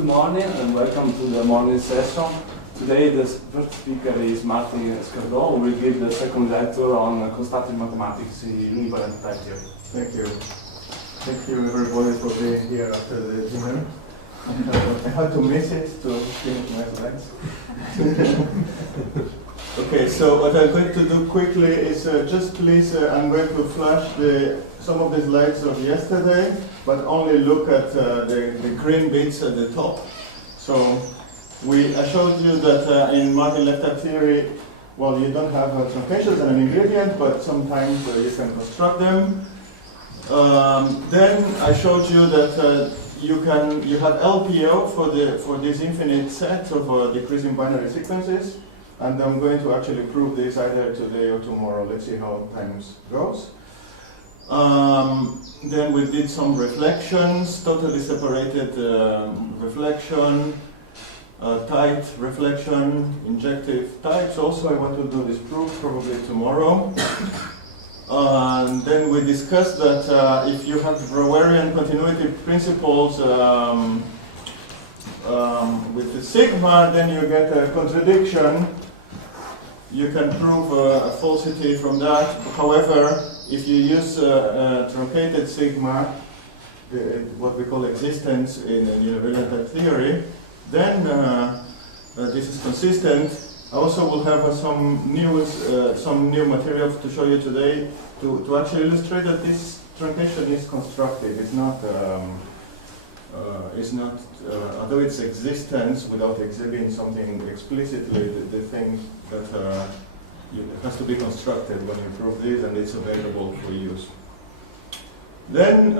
Good morning and welcome to the morning session. Today the first speaker is Martin Escardó, who will give the second lecture on constructive mathematics in Univalent Area. Thank you. Thank you everybody for being here after the dinner. I had to miss it to finish my slides. Okay, so what I'm going to do quickly is just please, I'm going to flash some of the slides of yesterday, but only look at the green bits at the top. So I showed you that in Martin-Lefter theory, well, you don't have truncations and an ingredient, but sometimes you can construct them. Then I showed you that you have LPO for this infinite set of decreasing binary sequences, and I'm going to actually prove this either today or tomorrow. Let's see how time goes. Then we did some reflections, totally separated reflection, tight reflection, injective types. Also, I want to do this proof probably tomorrow. And then we discussed that if you have Brouwerian continuity principles with the sigma, then you get a contradiction. You can prove a falsity from that. However, if you use truncated sigma, what we call existence in univalent theory, then this is consistent. I also will have some new materials to show you today to actually illustrate that this truncation is constructive. It's not, although it's existence without exhibiting something explicitly, the thing that it has to be constructed when you prove this, and it's available for use. Then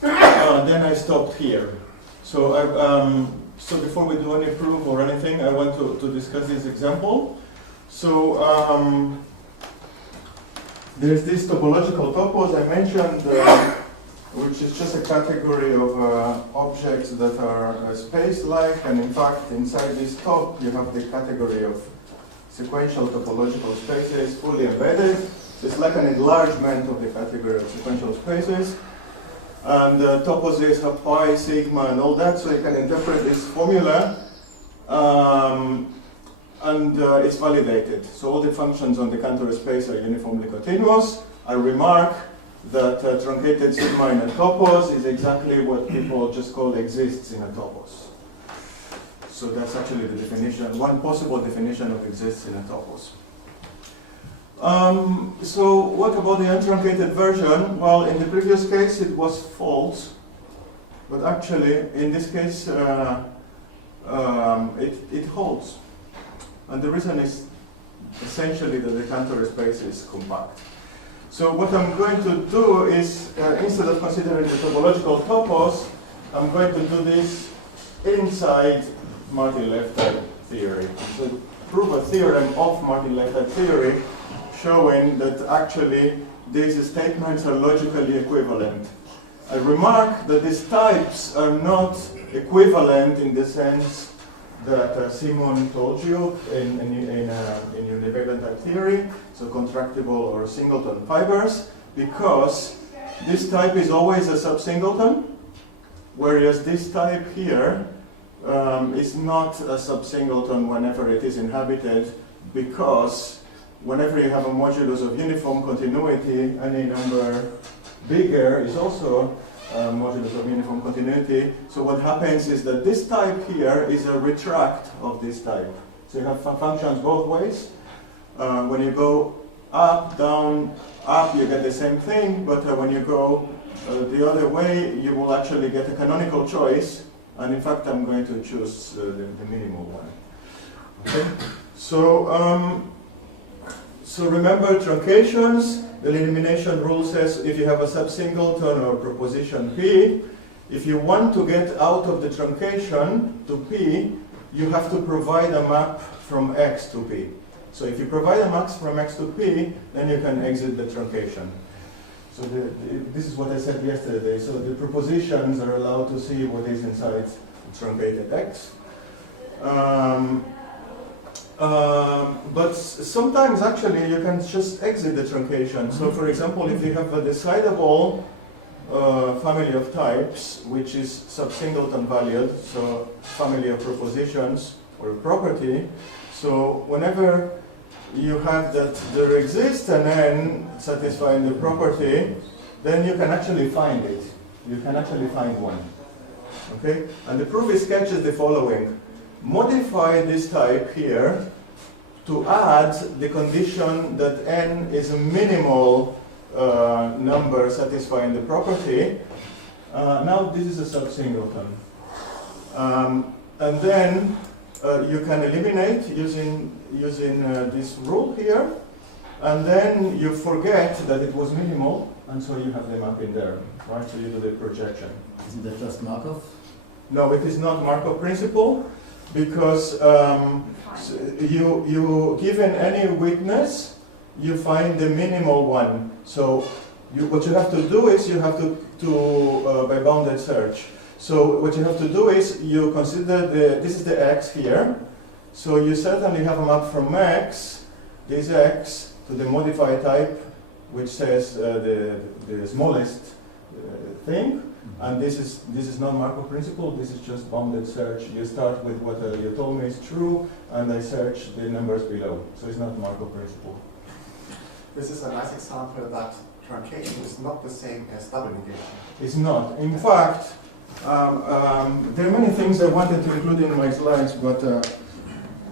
I stopped here. So before we do any proof or anything, I want to discuss this example. So there's this topological topos I mentioned, which is just a category of objects that are space-like, and in fact, inside this top, you have the category of sequential topological spaces fully embedded. So it's like an enlargement of the category of sequential spaces. And toposes have pi, sigma, and all that, so you can interpret this formula, and it's validated. So all the functions on the Cantor space are uniformly continuous. I remark that truncated sigma in a topos is exactly what people just call exists in a topos. So that's actually the definition, one possible definition of exists in a topos. So what about the untruncated version? Well, in the previous case it was false, but actually in this case it holds. And the reason is essentially that the Cantor space is compact. So what I'm going to do is, instead of considering the topological topos, I'm going to do this inside Martin-Lefter theory. So prove a theorem of Martin-Lefter theory showing that actually these statements are logically equivalent. I remark that these types are not equivalent in the sense that Simon told you in univalent theory, so contractible or singleton fibers, because this type is always a subsingleton, whereas this type here is not a subsingleton whenever it is inhabited, because whenever you have a modulus of uniform continuity, any number bigger is also a modulus of uniform continuity. So what happens is that this type here is a retract of this type. So you have functions both ways. When you go up, down, up, you get the same thing, but when you go the other way, you will actually get a canonical choice. And in fact, I'm going to choose the minimal one. Okay? So remember truncations. The elimination rule says if you have a subsingleton or proposition P, if you want to get out of the truncation to P, you have to provide a map from X to P. So if you provide a map from X to P, then you can exit the truncation. So this is what I said yesterday. So the propositions are allowed to see what is inside the truncated X. But sometimes actually you can just exit the truncation. So for example, if you have a decidable family of types, which is sub-singleton valued, so family of propositions or property. So whenever you have that there exists an n satisfying the property, then you can actually find it. You can actually find one. Okay? And the proof is sketches the following. Modify this type here to add the condition that n is a minimal number satisfying the property. Now this is a sub-singleton. And then you can eliminate using this rule here, and then you forget that it was minimal, and so you have them up in there, right? So you do the projection. Isn't that just Markov? No, it is not Markov principle, because you given any witness, you find the minimal one. So what you have to do is you have to by bounded search. So what you have to do is you consider this is the x here. So you certainly have a map from x, this x, to the modified type, which says the smallest thing. And this is not Markov principle, this is just bounded search. You start with what you told me is true, and I search the numbers below. So it's not Markov principle. This is a nice example that truncation is not the same as double negation. It's not. In fact, there are many things I wanted to include in my slides, but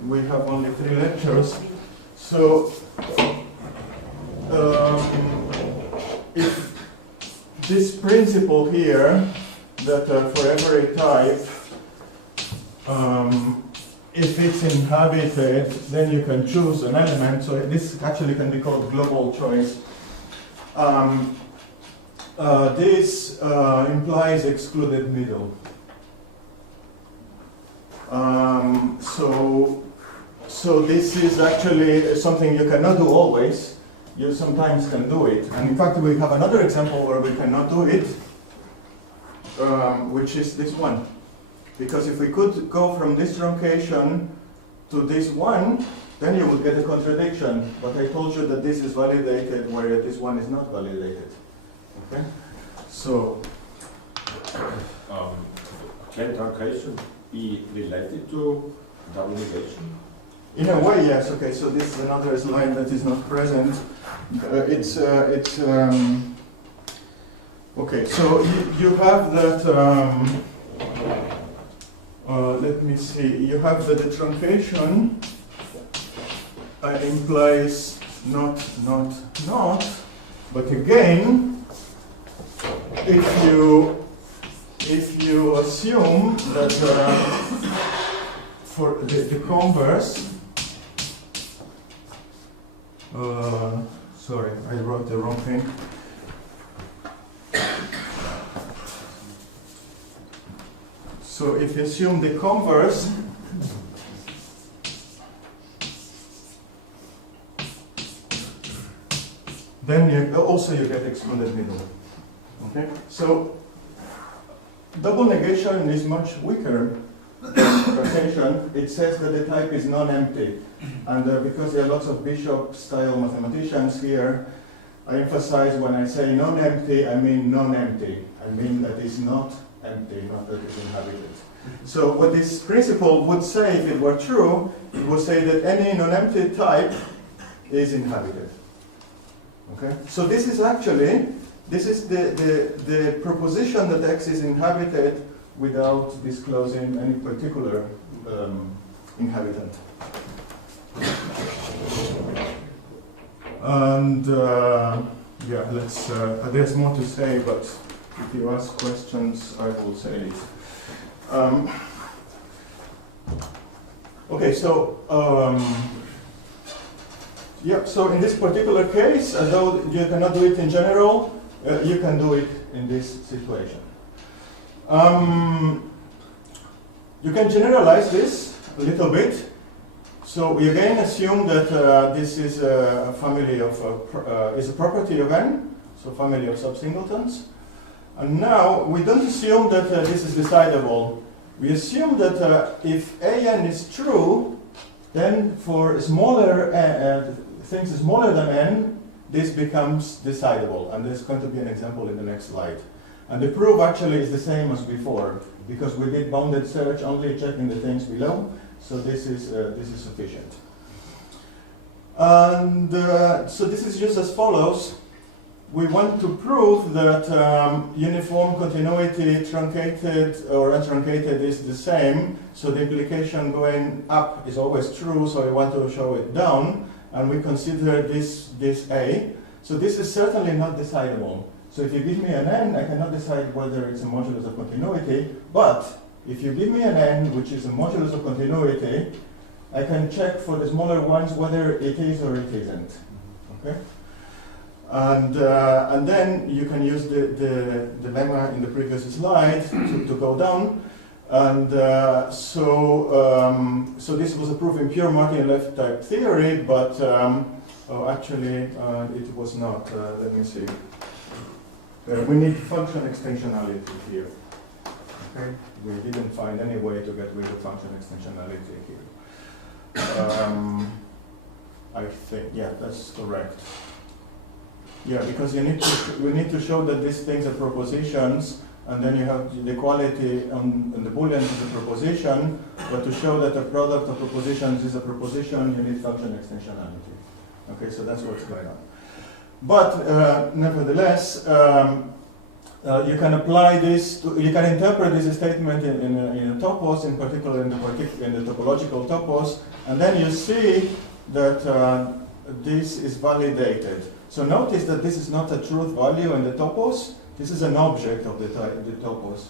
we have only 3 lectures. So, if this principle here, that for every type, if it's inhabited, then you can choose an element. So this actually can be called global choice. This implies excluded middle. So this is actually something you cannot do always. You sometimes can do it. And in fact, we have another example where we cannot do it, which is this one. Because if we could go from this truncation to this one, then you would get a contradiction. But I told you that this is validated, where this one is not validated. Okay? So, can truncation be related to double negation? in a way, yes. Okay, so this is another slide that is not present. Okay, so you have that, let me see, you have that the truncation implies not, but again, if you assume that for the converse, sorry, I wrote the wrong thing. So if you assume the converse, then you get excluded middle. Okay? So double negation is much weaker than truncation. It says that the type is non-empty. And because there are lots of Bishop-style mathematicians here, I emphasize when I say non-empty, I mean non-empty. I mean that it's not empty, not that it's inhabited. So what this principle would say, if it were true, it would say that any non-empty type is inhabited. Okay? So this is actually, this is the proposition that X is inhabited without disclosing any particular inhabitant. And yeah, let's. There's more to say, but if you ask questions, I will say it. Okay, so yeah. So in this particular case, although you cannot do it in general, you can do it in this situation. You can generalize this a little bit. So we again assume that this is a family of is a property of n, so family of subsingletons. And now we don't assume that this is decidable. We assume that if an is true, then for smaller things smaller than n, this becomes decidable. And there's going to be an example in the next slide. And the proof actually is the same as before, because we did bounded search, only checking the things below, so this is sufficient. And so this is used as follows. We want to prove that uniform continuity truncated or untruncated is the same, so the implication going up is always true, so I want to show it down, and we consider this A. So this is certainly not decidable. So if you give me an n, I cannot decide whether it's a modulus of continuity, but if you give me an n, which is a modulus of continuity, I can check for the smaller ones whether it is or it isn't. Okay? And then you can use the lemma in the previous slide to go down. And so this was a proof in pure Martin-Lev type theory, but actually it was not. Let me see. We need function extensionality here. Okay? We didn't find any way to get rid of function extensionality here. I think, yeah, that's correct. Yeah, because we need to show that these things are propositions, and then you have the equality on the Boolean is a proposition, but to show that the product of propositions is a proposition, you need function extensionality. Okay, so that's what's going on. But nevertheless, you can apply this, you can interpret this statement in a topos, in particular in the topological topos, and then you see that this is validated. So notice that this is not a truth value in the topos, this is an object of the topos.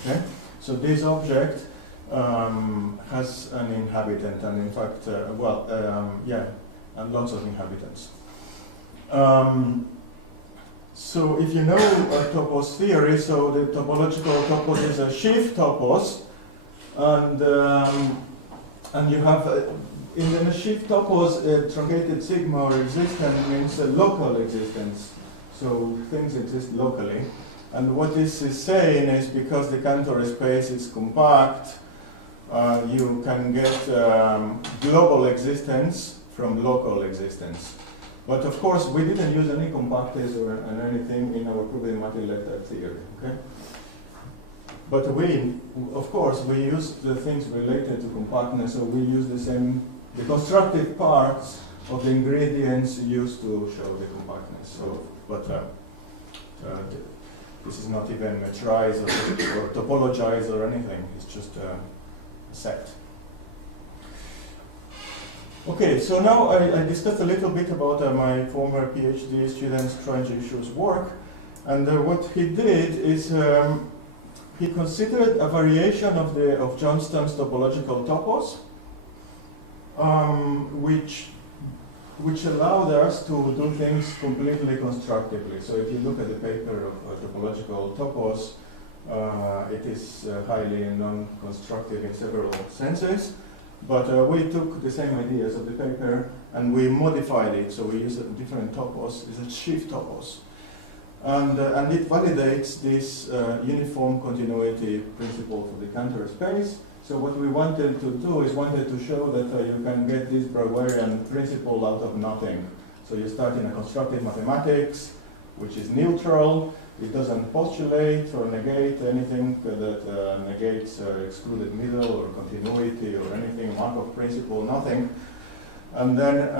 Okay? So this object has an inhabitant, and in fact, and lots of inhabitants. So if you know topos theory, so the topological topos is a sheaf topos, and you have in the sheaf topos truncated sigma or existence means a local existence. So things exist locally, and what this is saying is because the Cantor space is compact, you can get global existence from local existence. But of course, we didn't use any compactors or anything in our problematic theory. Okay? But we, of course, we use the things related to compactness, so we use the constructive parts of the ingredients used to show the compactness. So, but this is not even metrized or topologized or anything. It's just a set. Okay, so now I discussed a little bit about my former PhD student Strange Issues work, and what he did is he considered a variation of Johnston's topological topos, which allowed us to do things completely constructively. So if you look at the paper of topological topos, it is highly non-constructive in several senses. But we took the same ideas of the paper and we modified it. So we used a different topos. It's a sheaf topos. And it validates this uniform continuity principle for the Cantor space. So what we wanted to do is wanted to show that you can get this Browerian principle out of nothing. So you start in a constructive mathematics, which is neutral. It doesn't postulate or negate anything that negates excluded middle or continuity or anything, Markov principle, nothing. And then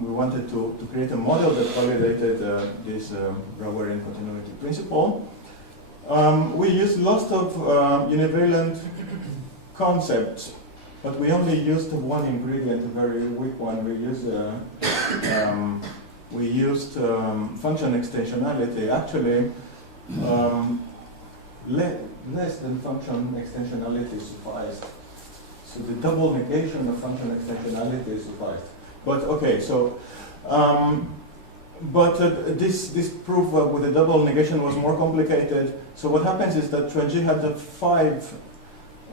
we wanted to create a model that validated this Browerian continuity principle. We used lots of univalent concepts, but we only used one ingredient, a very weak one. We used function extensionality. Actually, less than function extensionality sufficed. So the double negation of function extensionality sufficed. But okay, so this proof with the double negation was more complicated. So what happens is that Trenji had the 5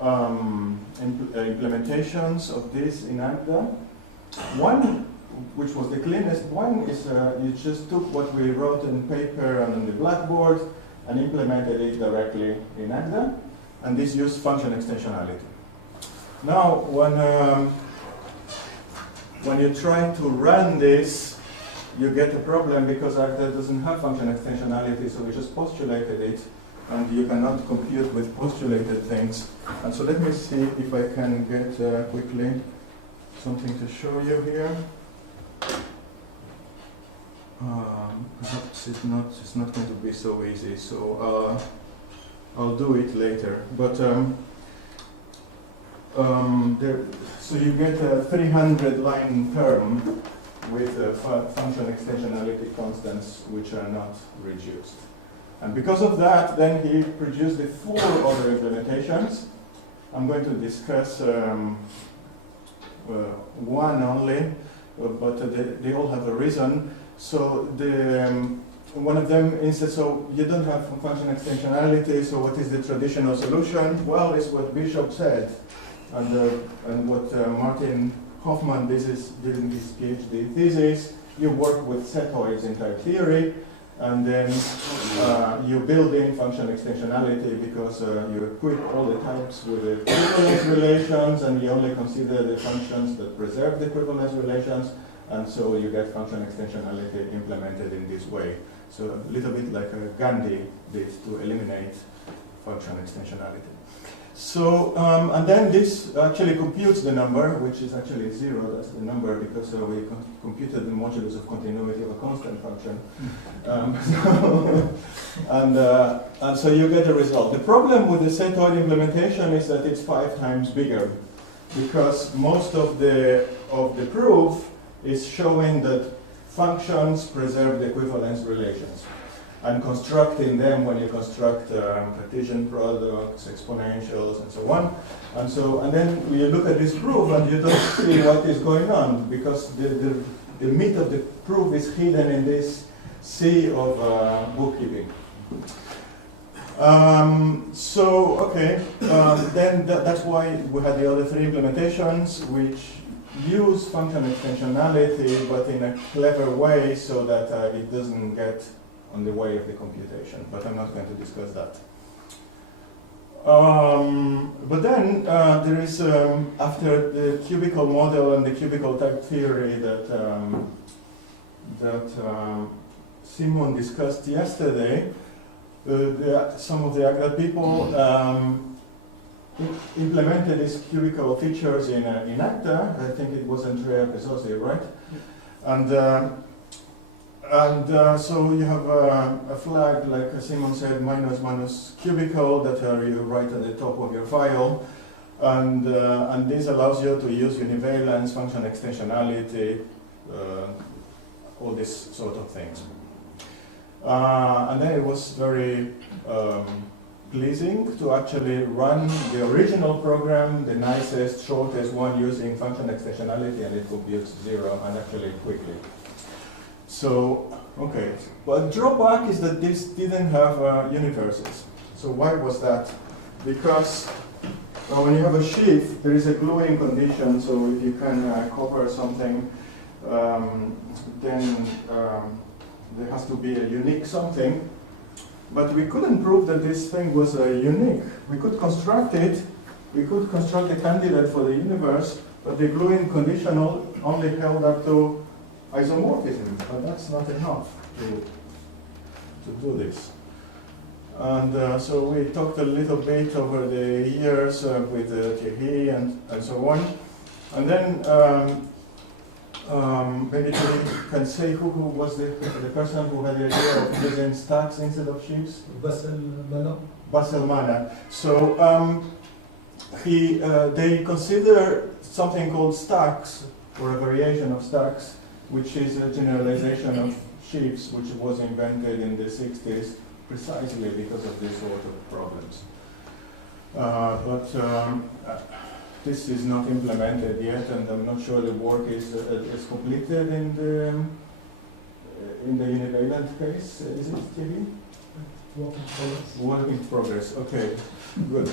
implementations of this in Agda. One, which was the cleanest one, is you just took what we wrote in paper and on the blackboard and implemented it directly in Agda, and this used function extensionality. Now, when you try to run this, you get a problem because Agda doesn't have function extensionality, so we just postulated it. and you cannot compute with postulated things. And so let me see if I can get quickly something to show you here. Perhaps it's not going to be so easy, so I'll do it later. But so you get a 300-line term with function extensionality constants which are not reduced. And because of that, then he produced the 4 other implementations. I'm going to discuss one only, but they all have a reason. So one of them is so you don't have function extensionality. So what is the traditional solution? Well, it's what Bishop said, and what Martin Hoffman did in his PhD thesis. You work with setoids in type theory, and then you build in function extensionality because you equip all the types with the equivalence relations, and you only consider the functions that preserve the equivalence relations, and so you get function extensionality implemented in this way. So a little bit like Gandhi did to eliminate function extensionality. So, and then this actually computes the number, which is actually 0, that's the number, because we computed the modulus of continuity of a constant function. And so you get a result. The problem with the setoid implementation is that it's 5 times bigger, because most of the proof is showing that functions preserve the equivalence relations. And constructing them when you construct Cartesian products, exponentials, and so on. And then you look at this proof and you don't see what is going on, because the meat of the proof is hidden in this sea of bookkeeping. Then that's why we had the other 3 implementations, which use function extensionality, but in a clever way so that it doesn't get on the way of the computation, but I'm not going to discuss that. But then there is, after the cubical model and the cubical type theory that Simon discussed yesterday, some of the Agrad people implemented these cubical features in ACTA. I think it was Andrea Pesosi, right? So you have a flag, like Simon said, minus cubical, that you write at the top of your file. And this allows you to use univalence, function extensionality, all these sort of things. And then it was very pleasing to actually run the original program, the nicest, shortest one, using function extensionality, and it computes 0, and actually quickly. So, okay. But drawback is that this didn't have universes. So why was that? Because when you have a sheaf, there is a gluing condition, so if you can cover something, then there has to be a unique something. But we couldn't prove that this thing was unique. We could construct it, we could construct a candidate for the universe, but the gluing condition only held up to isomorphism, but that's not enough to do this. And so we talked a little bit over the years with Thierry and so on. And then maybe you can say who was the person who had the idea of using stacks instead of sheaves? Basil Mana. So they consider something called stacks, or a variation of stacks, which is a generalization of sheaves, which was invented in the 60s precisely because of this sort of problems. This is not implemented yet, and I'm not sure the work is completed in the Univalent case. Is it, Thierry? Work in progress. Work in progress. Okay, good.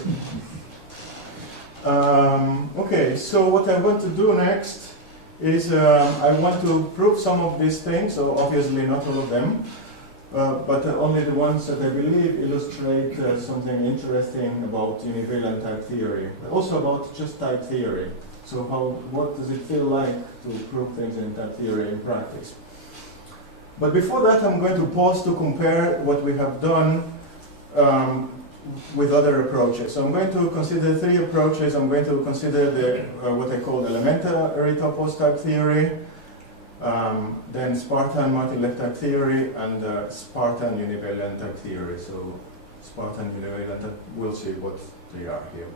Okay, so what I want to do next is I want to prove some of these things. So obviously not all of them, but only the ones that I believe illustrate something interesting about univalent type theory, but also about just type theory. So what does it feel like to prove things in type theory in practice? But before that, I'm going to pause to compare what we have done with other approaches. So I'm going to consider three approaches. I'm going to consider the what I call elementary topos type theory, then Spartan multi-left type theory, and Spartan univalent type theory. So Spartan univalent, we'll see what they are here.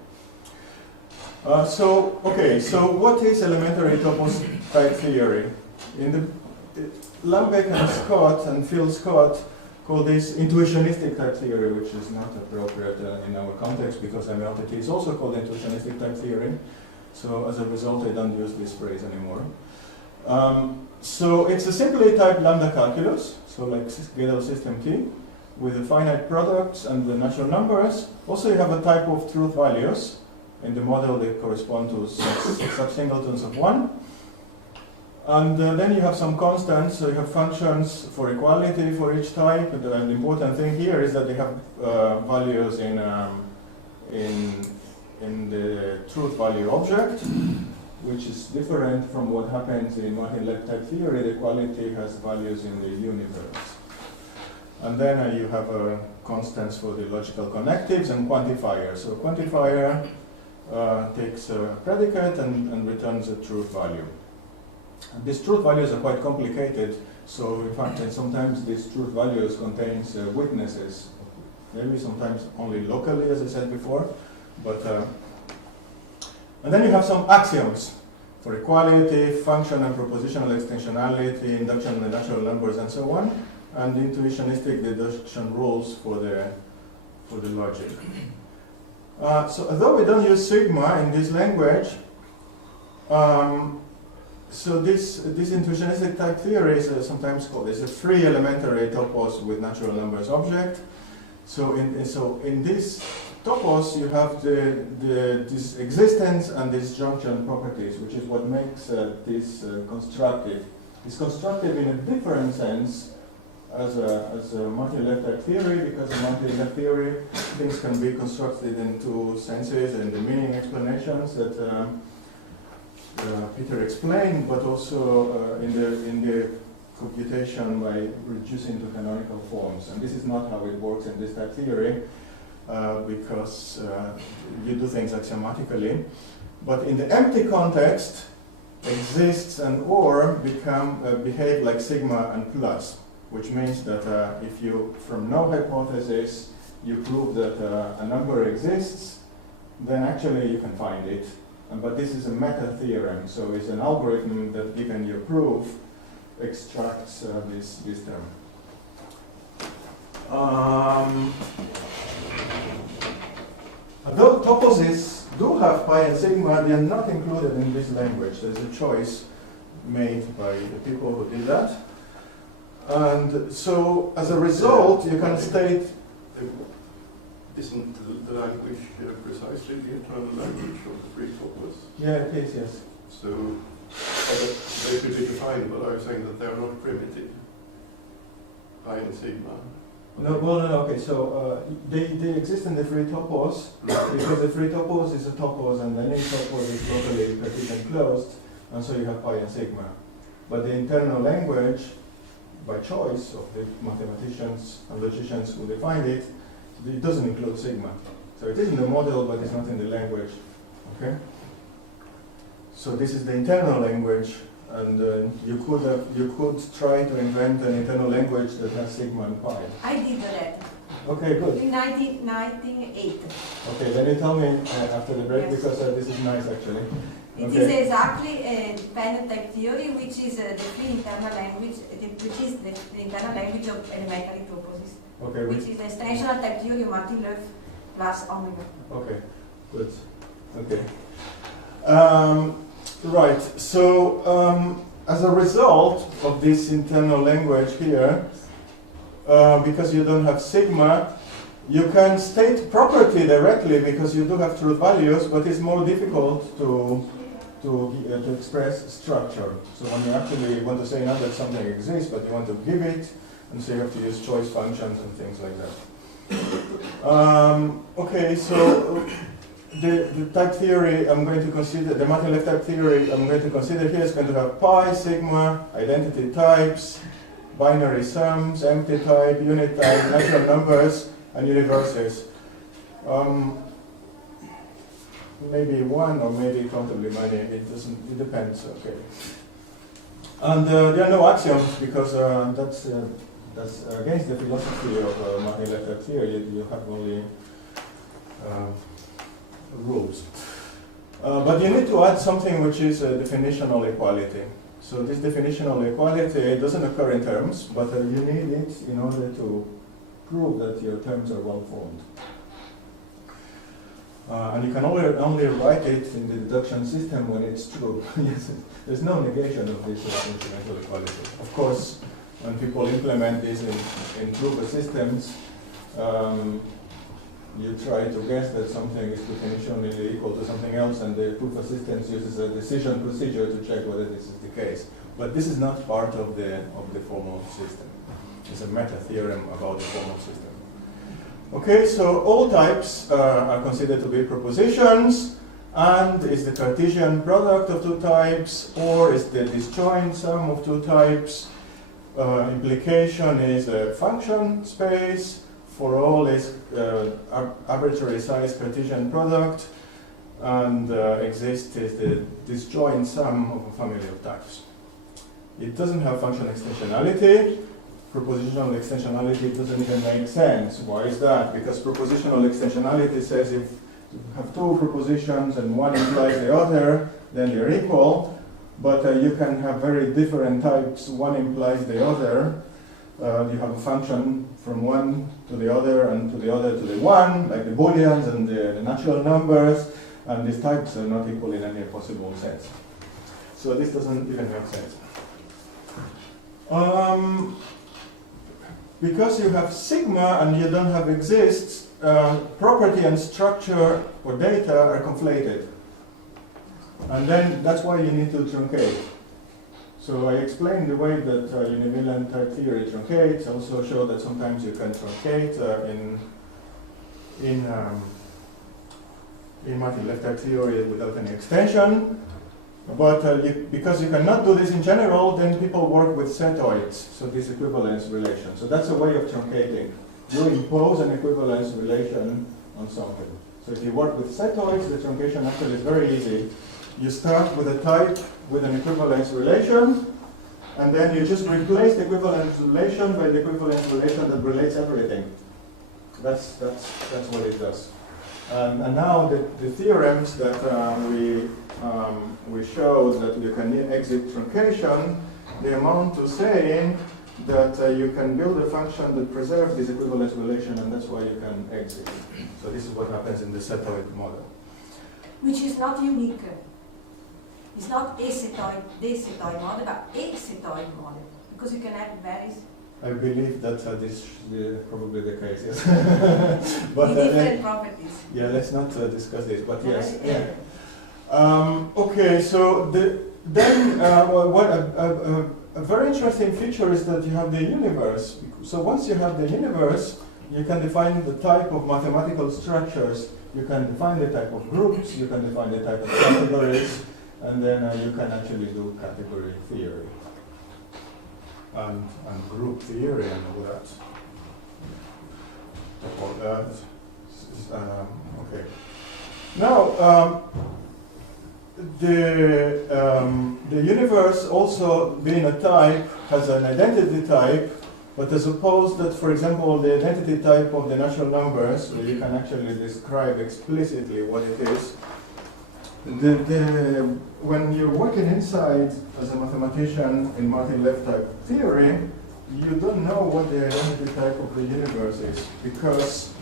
So what is elementary topos type theory? In the Lambeck and Scott and Phil Scott call this intuitionistic type theory, which is not appropriate in our context because MLTT is also called intuitionistic type theory. So as a result, I don't use this phrase anymore. So it's a simply type lambda calculus, so like Gödel system T, with the finite products and the natural numbers. Also, you have a type of truth values. In the model, they correspond to sub-singletons of 1. And then you have some constants, so you have functions for equality for each type. And the important thing here is that they have values in the truth value object, which is different from what happens in multi-left type theory. The equality has values in the universe. And then you have constants for the logical connectives and quantifiers. So quantifier takes a predicate and returns a truth value. And these truth values are quite complicated, so in fact sometimes these truth values contains witnesses, maybe sometimes only locally, as I said before, but and then you have some axioms for equality, function and propositional extensionality, induction of the natural numbers, and so on, and intuitionistic deduction rules for the logic. So although we don't use sigma in this language, so this intuitionistic type theory is sometimes called a free elementary topos with natural numbers object. So in this topos you have this existence and disjunction properties, which is what makes this constructive. It's constructive in a different sense as a multi-left type theory, because in multi-left theory things can be constructed in two senses and the meaning explanations that Peter explained, but also in the computation by reducing to canonical forms. And this is not how it works in this type theory, because you do things axiomatically. But in the empty context, exists and or behave like sigma and plus, which means that if you, from no hypothesis, you prove that a number exists, then actually you can find it. But this is a meta-theorem, so it's an algorithm that, given your proof, extracts this term. Although toposes do have pi and sigma, they are not included in this language. There's a choice made by the people who did that. And so, as a result, you can state... Isn't the language precisely the internal language of the three topos? Yeah, it is, yes. So they could be defined, but I was saying that they are not primitive. Pi and sigma. No, well, no, okay, so they exist in the free topos, because the free topos is a topos, and any topos is locally Cartesian closed, and so you have pi and sigma. But the internal language, by choice of the mathematicians and logicians who defined it, it doesn't include sigma. So it is in the model, but it's not in the language. Okay? So this is the internal language, and you could try to invent an internal language that has sigma and pi. I did that. Okay, good. In 1908. Okay, then you tell me after the break, Yes. because this is nice actually. It Okay. is exactly a dependent type theory, which is the free internal language, which is the internal language of elementary toposes. Okay. Which is the extensional type theory of multi-left plus omega. Okay, good. Okay. Right, so as a result of this internal language here, because you don't have sigma, you can state property directly because you do have truth values, but it's more difficult to express structure. So when you actually want to say not that something exists, but you want to give it, and so you have to use choice functions and things like that. Okay, so the type theory I'm going to consider, the multi-left type theory I'm going to consider here is going to have pi, sigma, identity types, binary sums, empty type, unit type, natural numbers, and universes. Maybe one or maybe countably many, it depends, okay. And there are no axioms because that's against the philosophy of Martin Luther theory. You have only rules. But you need to add something which is a definitional equality. So this definitional equality doesn't occur in terms, but you need it in order to prove that your terms are well formed. And you can only write it in the deduction system when it's true. Yes, there's no negation of this instrumental equality. Of course, when people implement this in proof systems, you try to guess that something is definitionally equal to something else, and the proof assistance uses a decision procedure to check whether this is the case. But this is not part of the formal system. It's a meta theorem about the formal system. Okay, so all types are considered to be propositions, and is the Cartesian product of two types, or is the disjoint sum of two types. Implication is a function space. For all is arbitrary size Cartesian product, and exist is the disjoint sum of a family of types. It doesn't have function extensionality. Propositional extensionality doesn't even make sense. Why is that? Because propositional extensionality says if you have two propositions and one implies the other, then they're equal. But you can have very different types. One implies the other. You have a function from one to the other and to the other to the one, like the Booleans and the natural numbers, and these types are not equal in any possible sense. So this doesn't even make sense. Because you have sigma and you don't have exists, property and structure or data are conflated. And then that's why you need to truncate. So I explained the way that Univalent type theory truncates. I also show that sometimes you can truncate in Martin Luther theory without any extension. But because you cannot do this in general, then people work with setoids, so this equivalence relation. So that's a way of truncating. You impose an equivalence relation on something. So if you work with setoids, the truncation actually is very easy. You start with a type with an equivalence relation, and then you just replace the equivalence relation by the equivalence relation that relates everything. That's what it does. And now the theorems that we showed that you can exit truncation, they amount to saying that you can build a function that preserves this equivalence relation, and that's why you can exit. So this is what happens in the setoid model. Which is not unique. It's not a setoid, the setoid model, but a setoid model, because you can have various. I believe that this is probably the case, yes. But different properties. Yeah, let's not discuss this, but yes. Yeah. Okay, so then a very interesting feature is that you have the universe. So once you have the universe, you can define the type of mathematical structures. You can define the type of groups. You can define the type of categories. And then you can actually do category theory and group theory and all that. Okay. Now, the universe also being a type has an identity type, but as opposed that, for example, the identity type of the natural numbers, where you can actually describe explicitly what it is. When you're working inside as a mathematician in Martin Luther type theory, you don't know what the identity type of the universe is, because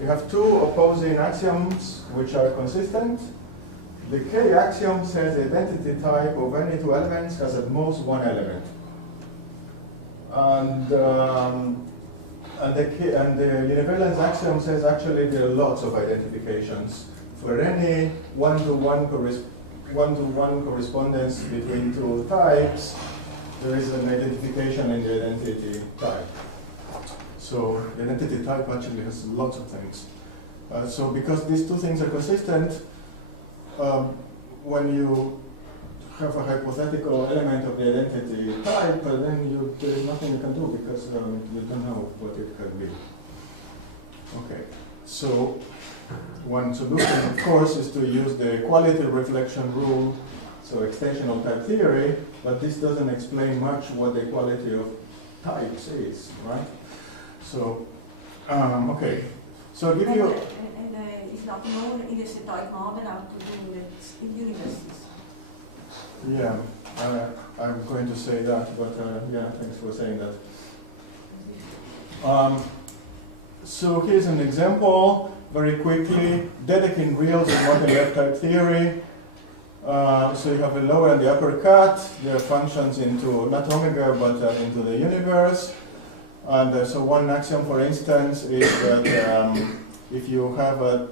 you have two opposing axioms which are consistent. The K axiom says the identity type of any two elements has at most one element. And the Univalent axiom says actually there are lots of identifications. For any one-to-one correspondence between two types, there is an identification in the identity type. So the identity type actually has lots of things. So because these two things are consistent, when you have a hypothetical element of the identity type, then there is nothing you can do because you don't know what it can be. Okay, so one solution, of course, is to use the quality reflection rule, so extensional type theory, but this doesn't explain much what the equality of types is, right? So, okay, so I'll give you... And it's not known in the setoid model how to do it in universities. Yeah, I'm going to say that, but yeah, thanks for saying that. So here's an example, very quickly. Dedekind reals in multi-left type theory. So you have a lower and the upper cut. There are functions into, not omega, but into the universe. And so one axiom, for instance, is that if you have a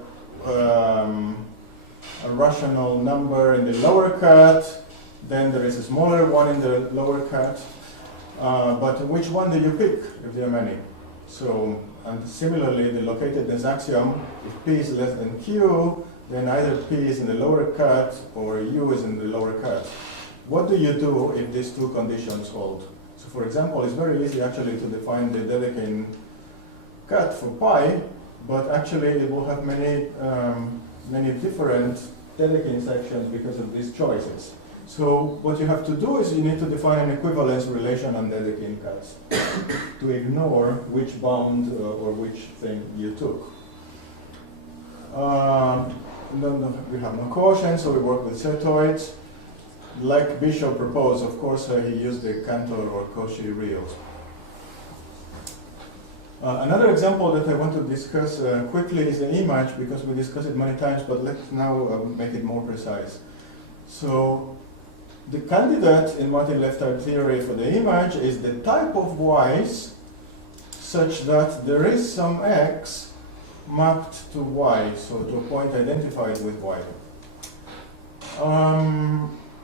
rational number in the lower cut, then there is a smaller one in the lower cut. But which one do you pick if there are many? So, and similarly, the locatedness axiom, if P is less than Q, then either P is in the lower cut or U is in the lower cut. What do you do if these two conditions hold? So for example, it's very easy actually to define the Dedekind cut for pi, but actually it will have many, many different Dedekind sections because of these choices. So what you have to do is you need to define an equivalence relation on Dedekind cuts to ignore which bound or which thing you took. We have no quotient, so we work with setoids. Like Bishop proposed, of course, he used the Cantor or Cauchy reals. Another example that I want to discuss quickly is the image, because we discussed it many times, but let's now make it more precise. So the candidate in multi-left type theory for the image is the type of y's such that there is some x mapped to y, so to a point identified with y.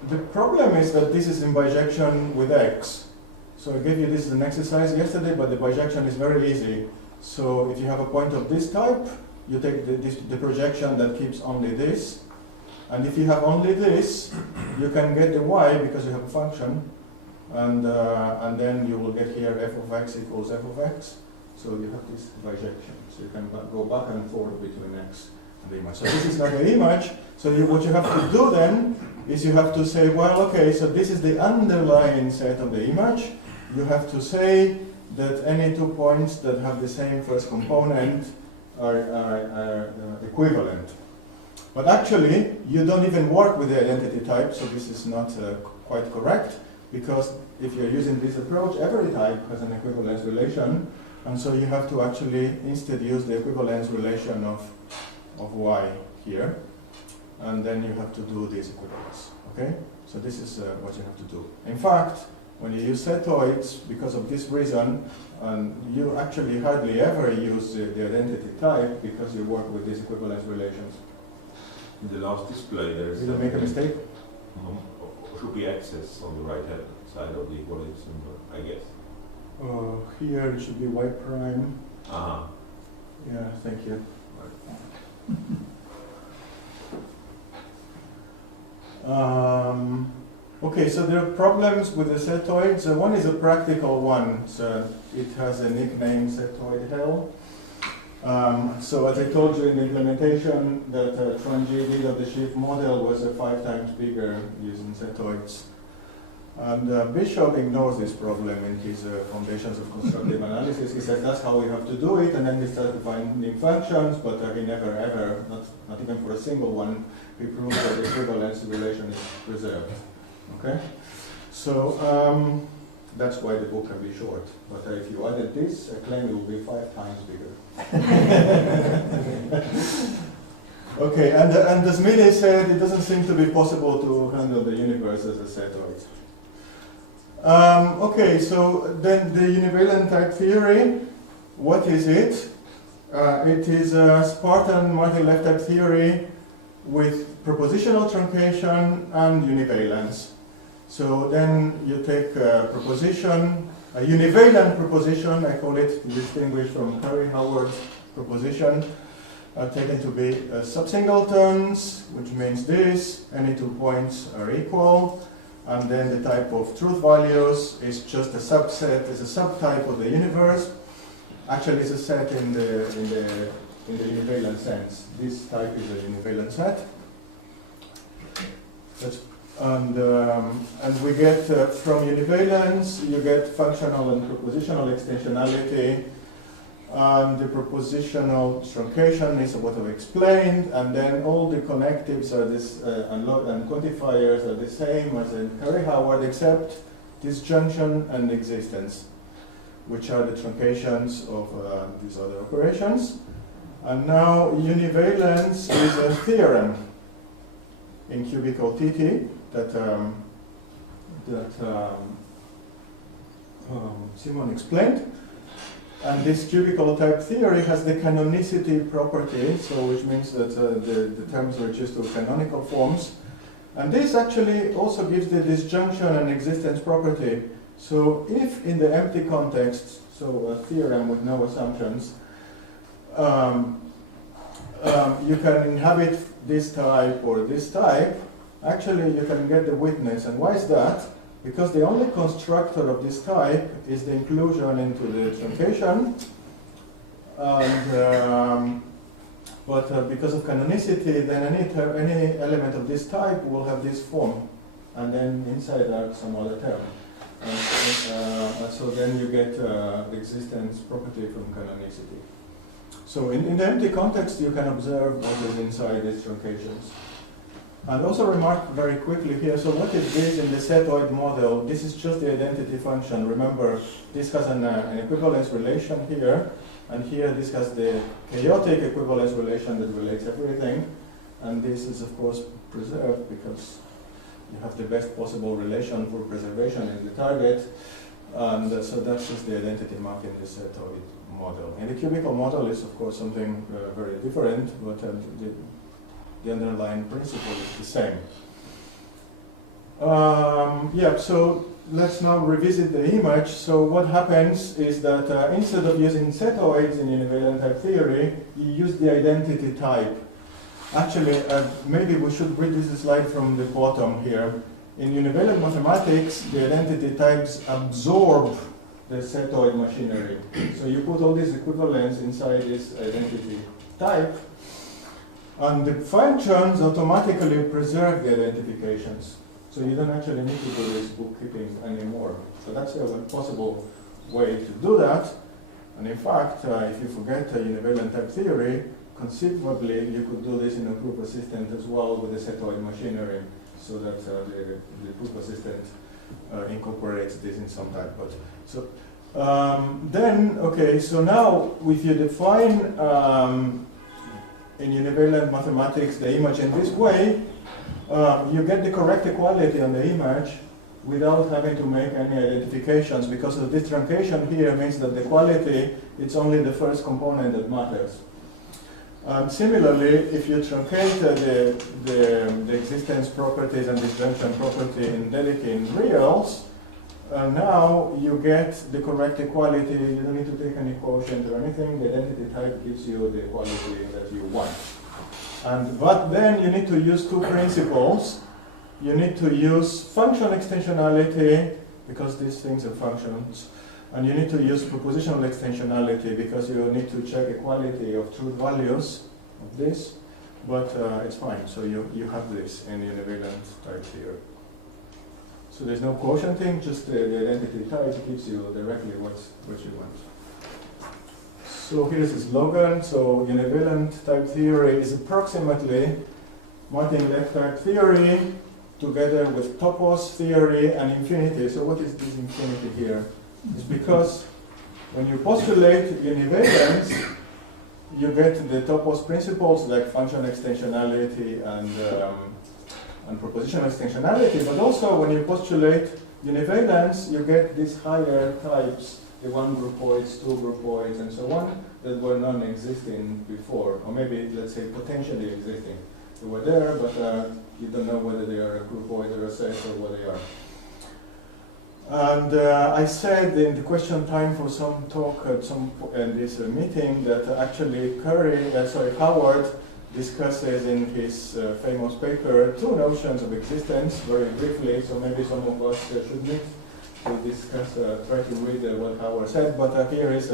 The problem is that this is in bijection with x. So I gave you this as an exercise yesterday, but the bijection is very easy. So if you have a point of this type, you take the projection that keeps only this. And if you have only this, you can get the y because you have a function. And then you will get here f of x equals f of x. So you have this bijection. So you can go back and forth between x and the image. So this is not the image. So what you have to do then is you have to say, well, okay, so this is the underlying set of the image. You have to say that any 2 points that have the same first component are equivalent. But actually, you don't even work with the identity type, so this is not quite correct, because if you're using this approach, every type has an equivalence relation, and so you have to actually instead use the equivalence relation of y here, and then you have to do this equivalence, okay? So this is what you have to do. In fact, when you use setoids, because of this reason, you actually hardly ever use the identity type because you work with these equivalence relations. In the last display, there is. Did I make a mistake? Should be axis on the right hand side of the equality symbol, I guess. Here it should be y prime. Uh-huh. Yeah, thank you. Okay, so there are problems with the setoids. One is a practical one. So it has a nickname, setoid hell. So as I told you in the implementation, that Tran-G did of the Schiff model was 5 times bigger using setoids. And Bishop ignores this problem in his Foundations of Constructive Analysis. He says that's how we have to do it, and then he started finding functions, but he never ever, not even for a single one, he proved that the equivalence relation is preserved. Okay? So that's why the book can be short. But if you added this, I claim it will be 5 times bigger. Okay, and as Mille said, it doesn't seem to be possible to handle the universe as a setoid. Okay, so then the univalent type theory, what is it? It is a Spartan multi-left type theory with propositional truncation and univalence. So then you take a proposition, a univalent proposition, I call it, to distinguish from Curry-Howard's proposition, taken to be subsingletons, which means this, any 2 points are equal, and then the type of truth values is just a subset, is a subtype of the universe, actually it's a set in the univalent sense. This type is a univalent set. And we get from univalence, you get functional and propositional extensionality. The propositional truncation is what I've explained, and then all the connectives are this and quantifiers are the same as in Curry-Howard, except disjunction and existence, which are the truncations of these other operations. And now univalence is a theorem in cubical TT that Simon explained. And this cubical type theory has the canonicity property, so which means that the terms are reduced to canonical forms. And this actually also gives the disjunction and existence property. So if in the empty context, so a theorem with no assumptions, you can inhabit this type or this type, actually you can get the witness. And why is that? Because the only constructor of this type is the inclusion into the truncation. And, but because of canonicity, then any element of this type will have this form. And then inside are some other term. And so then you get the existence property from canonicity. So in the empty context, you can observe what is inside these truncations. And also remark very quickly here, so what is this in the setoid model? This is just the identity function. Remember, this has an equivalence relation here, and here this has the chaotic equivalence relation that relates everything. And this is, of course, preserved because you have the best possible relation for preservation in the target. And so that's just the identity mark in the setoid model. In the cubical model is, of course, something very different, but the underlying principle is the same. Yeah, so let's now revisit the image. So what happens is that instead of using setoids in univalent type theory, you use the identity type. Actually, maybe we should read this slide from the bottom here. In univalent mathematics, the identity types absorb the setoid machinery. So you put all these equivalents inside this identity type, and the functions automatically preserve the identifications. So you don't actually need to do this bookkeeping anymore. So that's a possible way to do that. And in fact, if you forget univalent type theory, conceivably you could do this in a proof assistant as well with the setoid machinery, so that the proof assistant incorporates this in some type. But so then, okay, so now if you define in univalent mathematics the image in this way, you get the correct equality on the image without having to make any identifications, because of this truncation here means that the quality, it's only the first component that matters. Similarly, if you truncate the existence properties and disjunction property in Dedekind reals, now you get the correct equality. You don't need to take any quotient or anything. The identity type gives you the equality that you want. But then you need to use two principles. You need to use function extensionality, because these things are functions. And you need to use propositional extensionality, because you need to check equality of truth values of this. But it's fine. So you have this in univalent type theory. So there's no quotienting, just the identity type gives you directly what you want. So here's this Logan. So univalent type theory is approximately Martin-Leck type theory together with topos theory and infinity. So what is this infinity here? It's because when you postulate univalence, you get the topos principles like function extensionality and propositional extensionality, but also when you postulate univalence, you get these higher types, the one groupoids, two groupoids, and so on, that were non-existing before, or maybe, let's say, potentially existing. They were there, but you don't know whether they are a groupoid or a set or what they are. And I said in the question time for some talk at this meeting that actually Howard discusses in his famous paper two notions of existence very briefly, so maybe some of us should meet to discuss, try to read what Howard said, but here is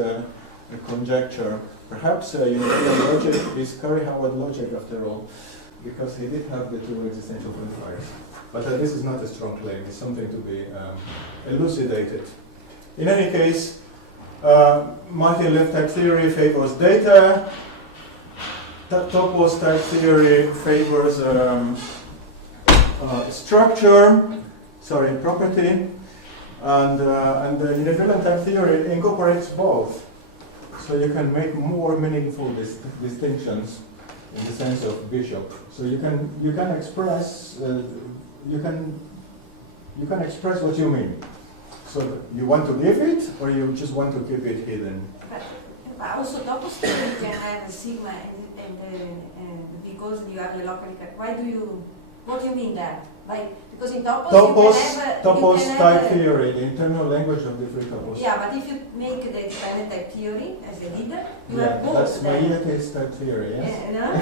a conjecture. Perhaps Univalent logic is Curry-Howard logic after all, because he did have the two existential quantifiers. But this is not a strong claim, it's something to be elucidated. In any case, multi-left type theory favors data, topos type theory favors property, and the Univalent type theory incorporates both. So you can make more meaningful distinctions in the sense of bishop. So you can express what you mean. So you want to give it, or you just want to keep it hidden. But also topos theory can have a sigma and because you have the local. What do you mean there? Because in topos topos type theory, the internal language of the free topos. Yeah, but if you make the expanded type theory as a leader, you Yeah, have both. that's Mayates type theory, yes? No? You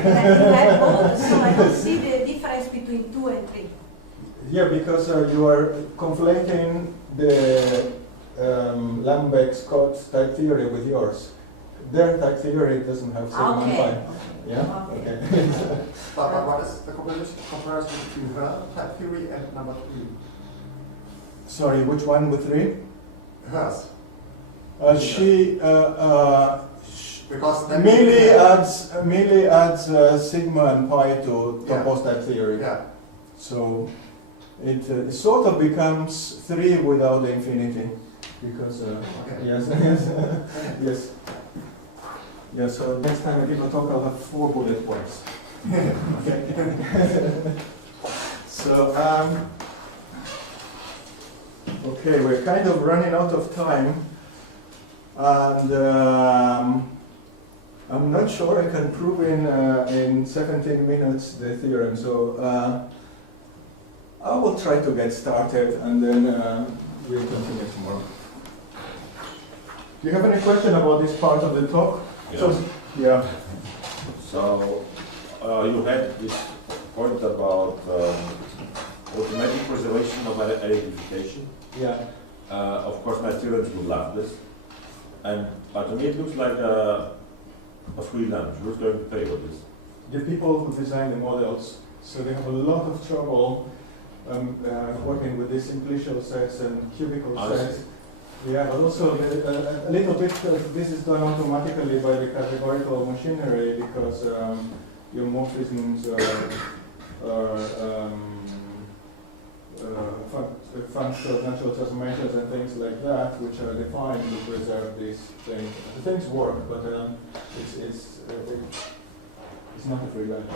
have both, so I don't see the difference between 2 and 3. Yeah, because you are conflating the Lambeck-Scott type theory with yours. Their type theory doesn't have sigma and pi. Yeah? Okay. But what is the comparison between her type theory and number 3? Sorry, which one with 3? Hers. Because then Mealy adds sigma and pi to topos type theory. Yeah. So it sort of becomes 3 without the infinity. Because, Okay. yes, yes. Yeah, so next time I give a talk, I'll have 4 bullet points. Okay. So, okay, we're kind of running out of time. And I'm not sure I can prove in 17 minutes the theorem. So I will try to get started, and then we'll continue tomorrow. Do you have any question about this part of the talk? Yeah. So you had this point about automatic preservation of identification. Yeah. Of course, my students will love this. But to me, it looks like a free lunch. Who's going to pay for this? The people who design the models, so they have a lot of trouble working with these simplicial sets and cubical sets. Yeah, but also a little bit of this is done automatically by the categorical machinery because your morphisms are functional natural transformations and things like that, which are defined to preserve these things. The things work, but it's not a free lunch.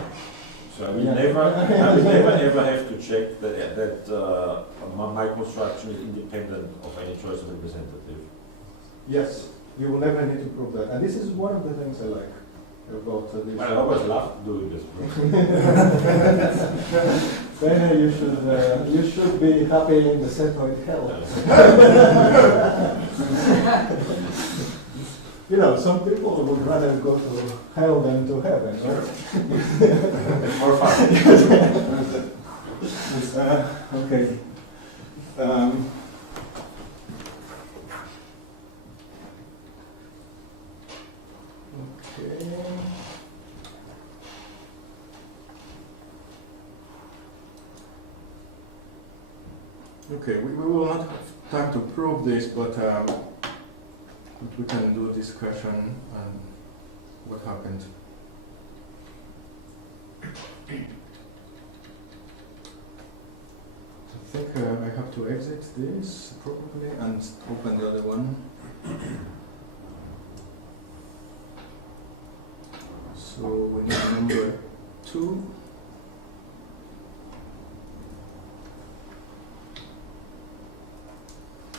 So I will never ever have to check that my construction is independent of any choice of representative. Yes, you will never need to prove that. And this is one of the things I like about this. I always loved doing this. Bene, you should be happy in the setoid hell. You know, some people would rather go to hell than to heaven, right? Or fun. Okay. Okay, we will not have time to prove this, but we can do a discussion on what happened. I think I have to exit this probably and open the other one. So we need number 2.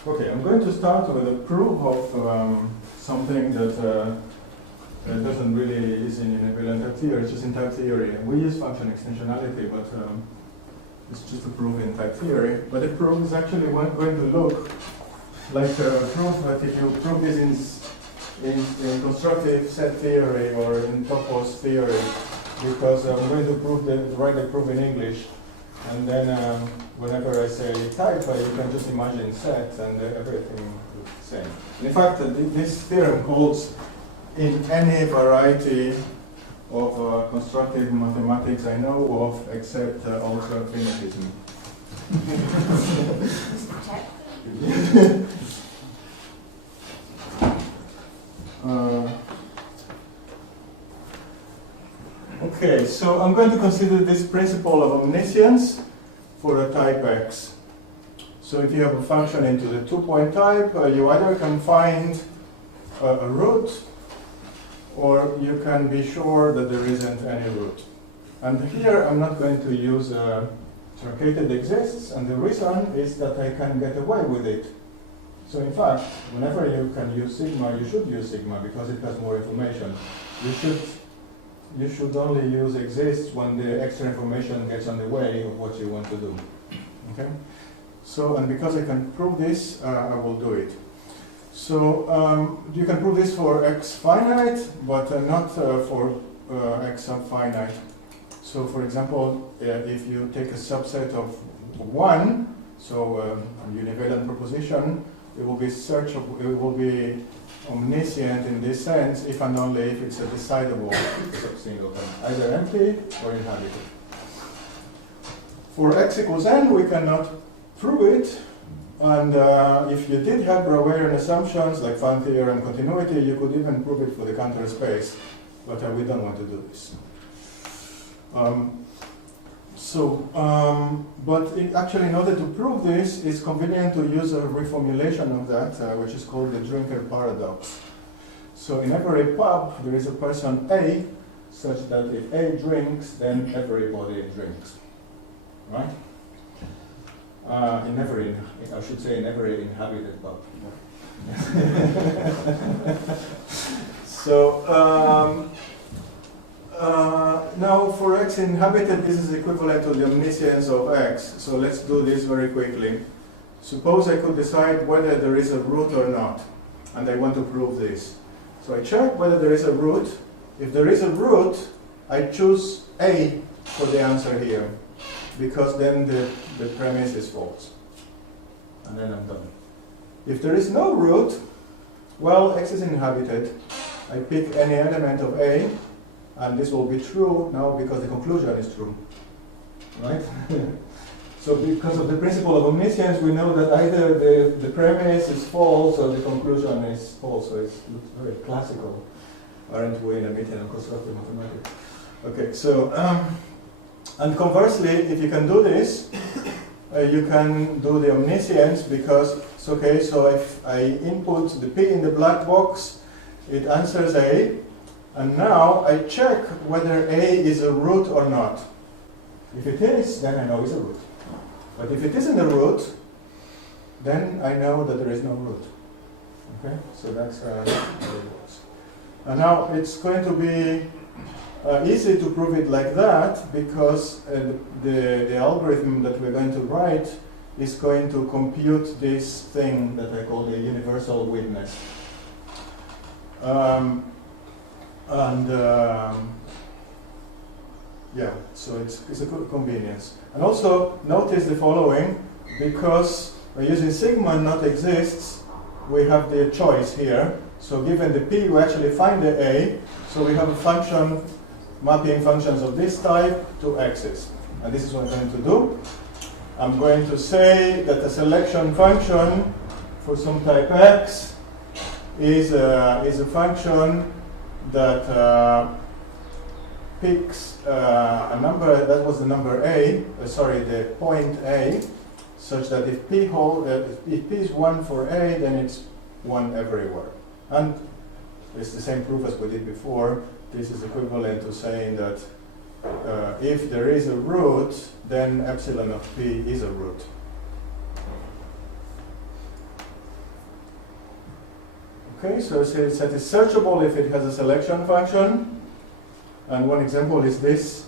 Okay, I'm going to start with a proof of something that doesn't really is in Univalent type theory, it's just in type theory. We use function extensionality, but it's just a proof in type theory. But the proof is actually going to look like a proof that if you prove this in constructive set theory or in topos theory, because I'm going to write the proof in English. And then whenever I say type, you can just imagine set and everything is the same. In fact, this theorem holds in any variety of constructive mathematics I know of, except also finitism. Okay, so I'm going to consider this principle of omniscience for a type X. So if you have a function into the two-point type, you either can find a root, or you can be sure that there isn't any root. And here I'm not going to use truncated exists, and the reason is that I can get away with it. So in fact, whenever you can use sigma, you should use sigma because it has more information. You should only use exists when the extra information gets on the way of what you want to do. Okay? So, and because I can prove this, I will do it. So you can prove this for x finite, but not for x subfinite. So for example, if you take a subset of 1, so a univalent proposition, it will be searchable, it will be omniscient in this sense if and only if it's a decidable sub-singleton, either empty or inhabited. For x equals n, we cannot prove it, and if you did have Brawerian assumptions like fan theory and continuity, you could even prove it for the counter space, but we don't want to do this. Actually, in order to prove this, it's convenient to use a reformulation of that, which is called the drinker paradox. So in every pub, there is a person A, such that if A drinks, then everybody drinks, right? I should say in every inhabited pub. So, now for x inhabited, this is equivalent to the omniscience of x. So let's do this very quickly. Suppose I could decide whether there is a root or not, and I want to prove this. So I check whether there is a root. If there is a root, I choose A for the answer here, because then the premise is false. And then I'm done. If there is no root, well, x is inhabited. I pick any element of A, and this will be true now because the conclusion is true, right? So because of the principle of omniscience, we know that either the premise is false or the conclusion is false. So it looks very classical, aren't we, in a meeting on constructive mathematics? Okay, so, and conversely, if you can do this, you can do the omniscience because it's okay, so if I input the P in the black box, it answers A, and now I check whether A is a root or not. If it is, then I know it's a root. But if it isn't a root, then I know that there is no root. Okay, so that's how it works. And now it's going to be easy to prove it like that because the algorithm that we're going to write is going to compute this thing that I call the universal witness. Yeah, so it's a good convenience. And also notice the following, because we're using sigma not exists, we have the choice here. So given the P, we actually find the A, so we have a function mapping functions of this type to x's. And this is what I'm going to do. I'm going to say that the selection function for some type x is a function that picks a number, that was the number A, the point A, such that if P is 1 for A, then it's 1 everywhere. And it's the same proof as we did before. This is equivalent to saying that if there is a root, then epsilon of P is a root. Okay, so it says that it's searchable if it has a selection function. And one example is this.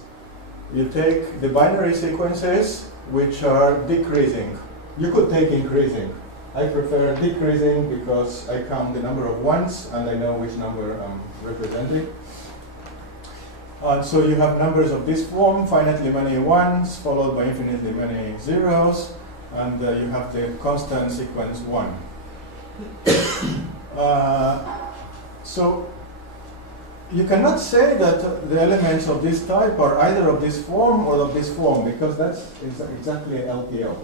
You take the binary sequences which are decreasing. You could take increasing. I prefer decreasing because I count the number of ones and I know which number I'm representing. And so you have numbers of this form, finitely many ones followed by infinitely many zeros, and you have the constant sequence 1. So you cannot say that the elements of this type are either of this form or of this form, because that's exactly LPO.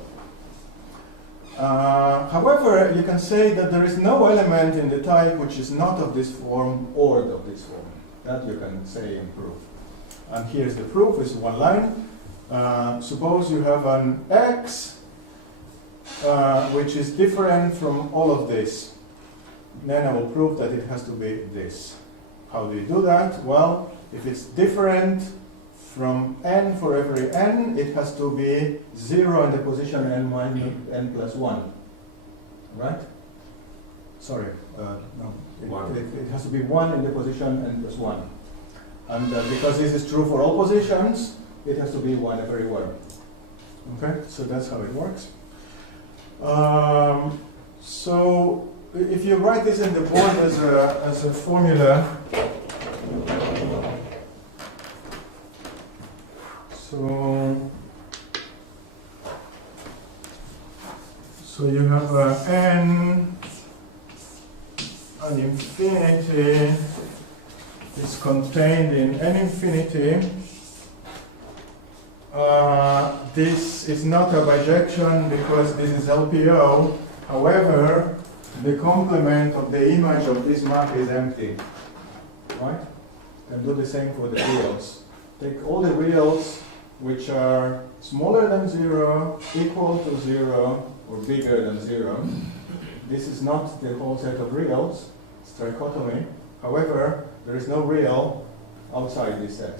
However, you can say that there is no element in the type which is not of this form or of this form. That you can say in proof. And here's the proof, it's one line. Suppose you have an X which is different from all of this. Then I will prove that it has to be this. How do you do that? Well, if it's different from n for every n, it has to be 0 in the position n minus n plus 1. Right? Sorry, no. It has to be 1 in the position n plus 1. And because this is true for all positions, it has to be 1 everywhere. Okay, so that's how it works. So if you write this in the board as a formula, so you have n and infinity is contained in n infinity. This is not a bijection because this is LPO. However, the complement of the image of this map is empty. Right? And do the same for the reals. Take all the reals which are smaller than 0, equal to 0, or bigger than 0. This is not the whole set of reals. It's trichotomy. However, there is no real outside this set.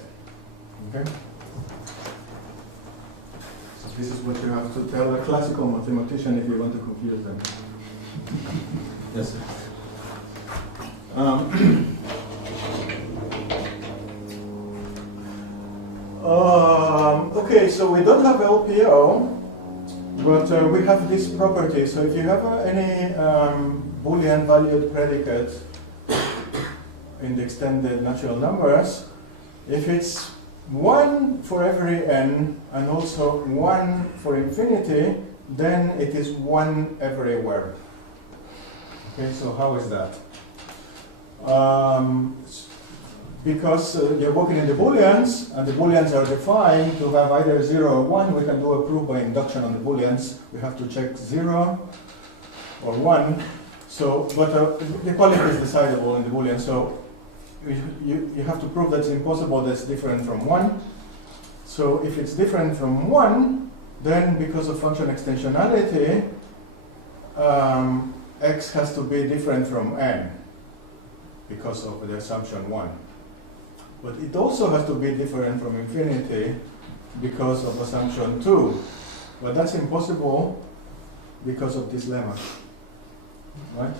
Okay? So this is what you have to tell a classical mathematician if you want to confuse them. Yes. Okay, so we don't have LPO, but we have this property. So if you have any Boolean valued predicate in the extended natural numbers, if it's 1 for every n and also 1 for infinity, then it is 1 everywhere. Okay, so how is that? Because you're working in the Booleans, and the Booleans are defined to have either 0 or 1. We can do a proof by induction on the Booleans. We have to check 0 or 1. So, but the quality is decidable in the Boolean. So you have to prove that it's impossible that's different from 1. So if it's different from 1, then because of function extensionality, x has to be different from n because of the assumption 1. But it also has to be different from infinity because of assumption 2. But that's impossible because of this lemma. Right?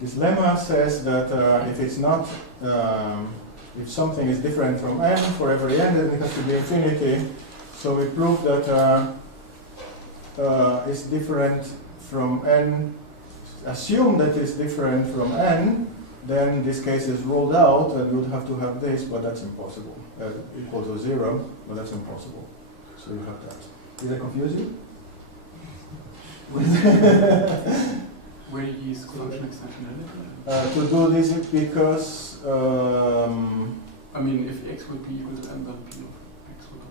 This lemma says that if it's not, if something is different from n for every n, then it has to be infinity. So we prove that it's different from n. Assume that it's different from n, then this case is ruled out, and we would have to have this, but that's impossible. Equal to 0, but that's impossible. So you have that. Did I confuse you? Where you use function extensionality? To do this because I mean, if x would be equal to n, then p of x would be.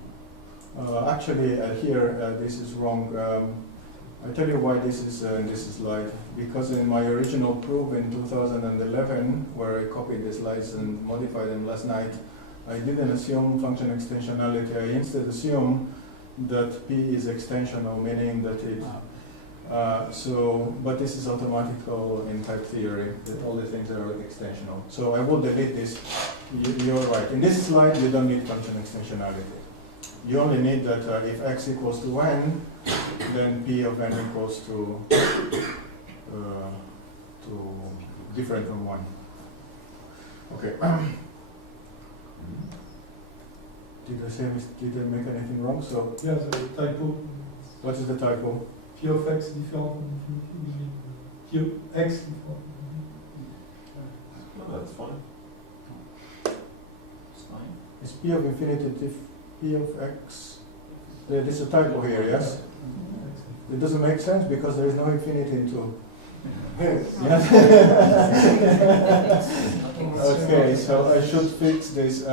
actually, here this is wrong. I'll tell you why this is in this slide. Because in my original proof in 2011, where I copied the slides and modified them last night, I didn't assume function extensionality. I instead assumed that P is extensional, meaning that it. But this is automatical in type theory, that all the things are extensional. So I will delete this. You're right. In this slide, you don't need function extensionality. You only need that if x equals to n, then P of n equals to different from 1. Okay. Did I make anything wrong? So Yeah, the typo. what is the typo? P of x different from infinity. P of x different from infinity. No, that's fine. It's fine. Is P of infinity P of x? This is a typo here, yes? It doesn't make sense because there is no infinity in 2. Okay, so I should fix this.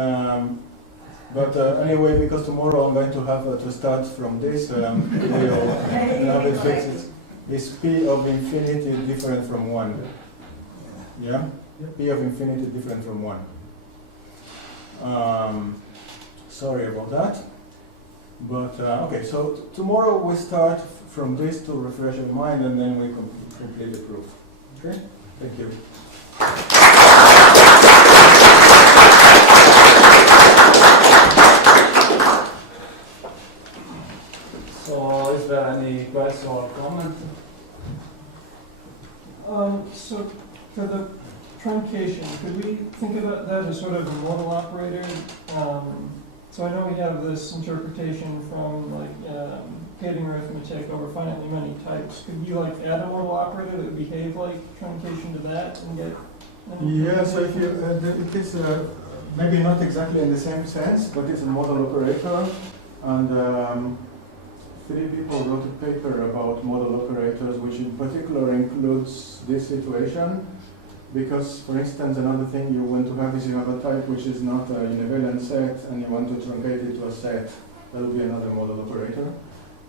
But anyway, because tomorrow I'm going to have to start from this, we'll have it fixed. Is P of infinity different from 1? Yeah? P of infinity different from 1. Sorry about that. But, okay, so tomorrow we start from this to refresh your mind, and then we complete the proof. Okay? Thank you. So, is there any question or comment? So, for the truncation, could we think about that as sort of a modal operator? So I know we have this interpretation from like Kading arithmetic over finitely many types. Could you like add a modal operator that would behave like truncation to that and get? Yeah, so if you, it is maybe not exactly in the same sense, but it's a modal operator, and 3 people wrote a paper about modal operators, which in particular includes this situation. Because, for instance, another thing you want to have is you have a type which is not a univalent set, and you want to truncate it to a set. That will be another modal operator.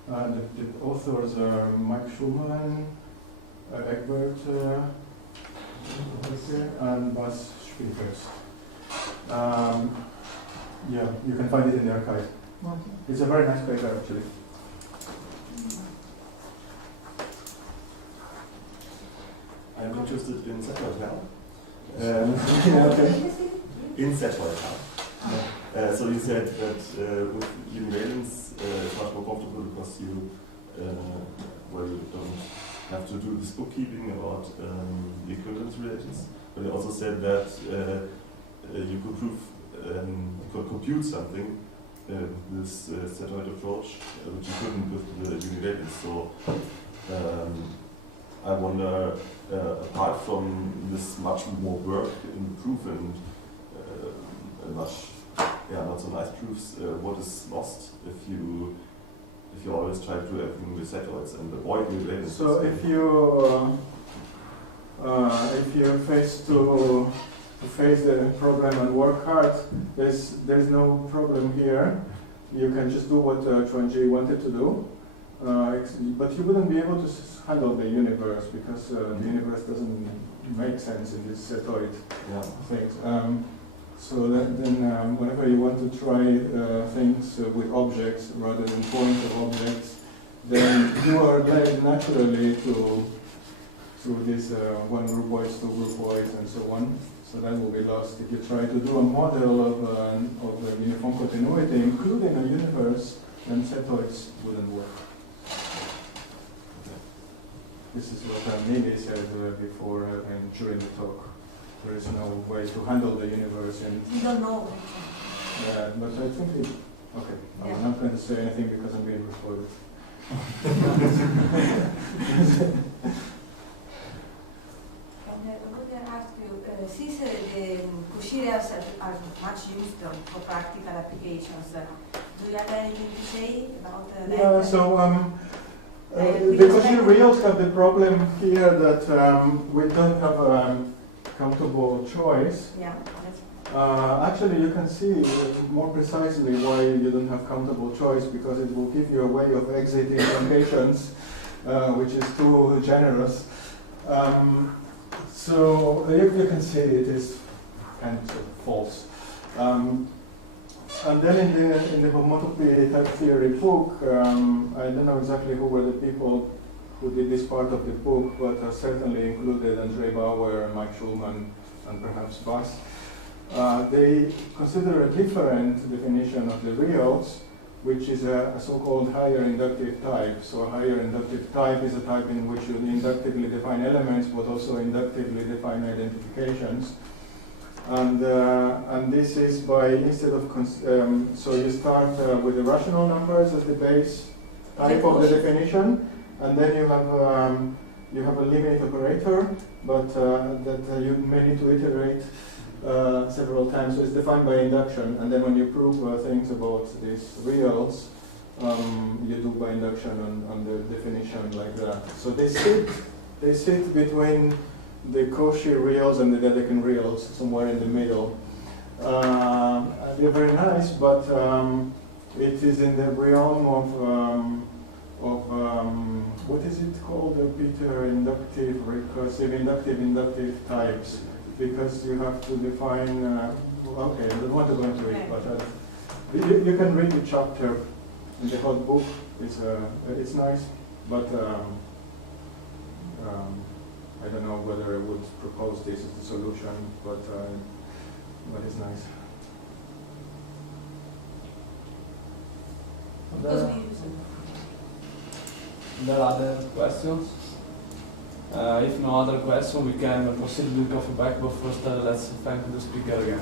The authors are Mike Schulman, Egbert, and Bas Spielkers. Yeah, you can find it in the archive. Okay. It's a very nice paper, actually. I'm interested in satellite now. Okay. In satellite now. So you said that with univalence it's much more comfortable because you, well, you don't have to do this bookkeeping about the equivalence relations. But you also said that you could prove, you could compute something this satellite approach, which you couldn't with the univalence. So I wonder, apart from this much more work in the proof and much, not so nice proofs, what is lost if you always try to do everything with satellites and avoid univalence? So if you're faced to face the problem and work hard, there's no problem here. You can just do what Chuanji wanted to do. But you wouldn't be able to handle the universe because the universe doesn't make sense in this setoid things. So then whenever you want to try things with objects rather than point of objects, then you are led naturally to this one groupoids, two groupoids, and so on. So that will be lost if you try to do a model of a uniform continuity, including a universe, then setoids wouldn't work. This is what Mimi said before and during the talk. There is no way to handle the universe, and You don't know. but I think okay. Yeah. I'm not going to say anything because I'm being recorded. And I would ask you, since the Kushirias are much used for practical applications, do you have anything to say about that? Yeah. So. The Cauchy reals have the problem here that we don't have a countable choice. Yeah. Actually, you can see more precisely why you don't have countable choice, because it will give you a way of exiting truncations, which is too generous. So you can see it is kind of false. And then in the homotopy type theory book, I don't know exactly who were the people who did this part of the book, but certainly included Andrei Bauer, Mike Schulman, and perhaps Bas. They consider a different definition of the reals, which is a so-called higher inductive type. So a higher inductive type is a type in which you inductively define elements, but also inductively define identifications. And this is by, instead of, so you start with the rational numbers as the base type of the definition, and then you have a limit operator, but that you may need to iterate several times. So it's defined by induction, and then when you prove things about these reals, you do by induction on the definition like that. So they sit They sit between the Cauchy reals and the Dedekind reals, somewhere in the middle. They're very nice, but it is in the realm of what is it called, Peter? Inductive, recursive, inductive types, because you have to define. Okay, I don't want to go into it, but you can read the chapter in the whole book. It's nice, but I don't know whether I would propose this as the solution, but it's nice. There are other questions? If no other question, we can proceed with coffee break, but first let's thank the speaker again.